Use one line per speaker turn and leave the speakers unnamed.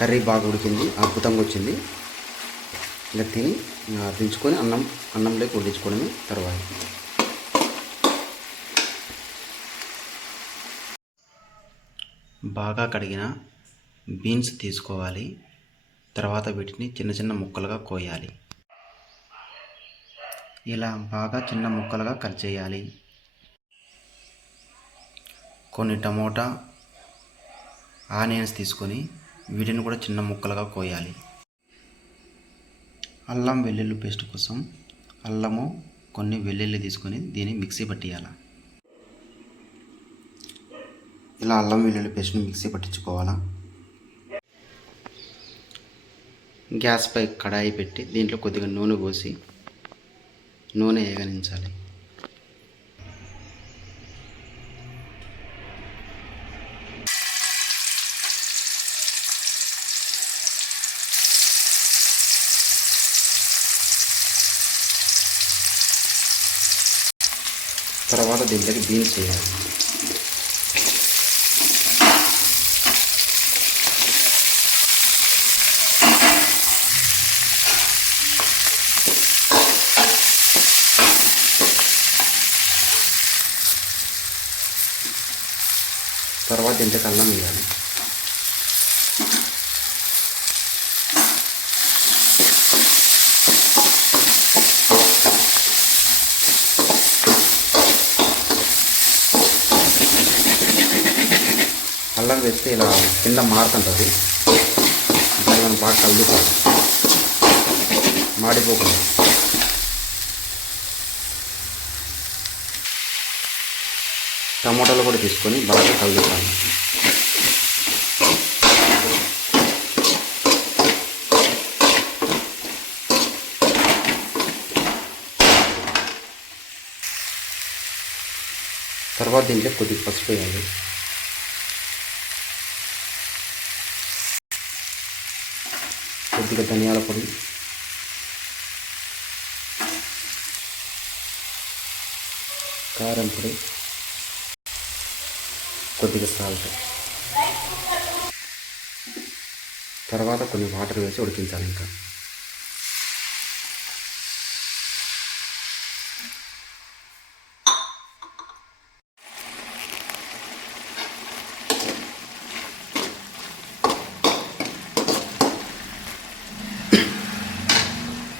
Curry బాగా ఉడికింది అద్భుతంగా వచ్చింది. ఇంకా తిని దించుకొని అన్నం అన్నంలోకి వడ్డించుకోవడమే తర్వాత బాగా కడిగిన బీన్స్ తీసుకోవాలి. తర్వాత వీటిని చిన్న చిన్న ముక్కలుగా కోయాలి. ఇలా బాగా చిన్న ముక్కలుగా కట్ చేయాలి. కొన్ని టమోటా ఆనియన్స్ తీసుకొని వీటిని కూడా చిన్న ముక్కలుగా కోయాలి. అల్లం వెల్లుల్లి పేస్ట్ కోసం అల్లము కొన్ని వెల్లుల్లి తీసుకొని దీన్ని మిక్సీ పట్టియాలి. ఇలా అల్లం వెల్లుల్లి పేస్ట్ని మిక్సీ పట్టించుకోవాలా. గ్యాస్పై కడాయి పెట్టి దీంట్లో కొద్దిగా నూనె పోసి నూనె ఏగనించాలి. తర్వాత దీంట్లోకి బీన్స్ వేయాలి. తర్వాత దీంట్లోకి అల్లం వేయాలి. అల్లం వేస్తే ఇలా కింద మారుతుంటుంది. దాన్ని మనం బాగా కలుపుకోవాలి. మాడిపోకుండా. టమాటాలు కూడా తీసుకొని బాగా కలుపుకోవాలి. తర్వాత దీంట్లో కొద్దిగా పసుపు వేయాలి. కొద్దిగా ధనియాల పొడి. కారం పొడి. కొద్దిగా సాల్ట్. తర్వాత కొన్ని వాటర్ వేసి ఉడికించాలి ఇంకా.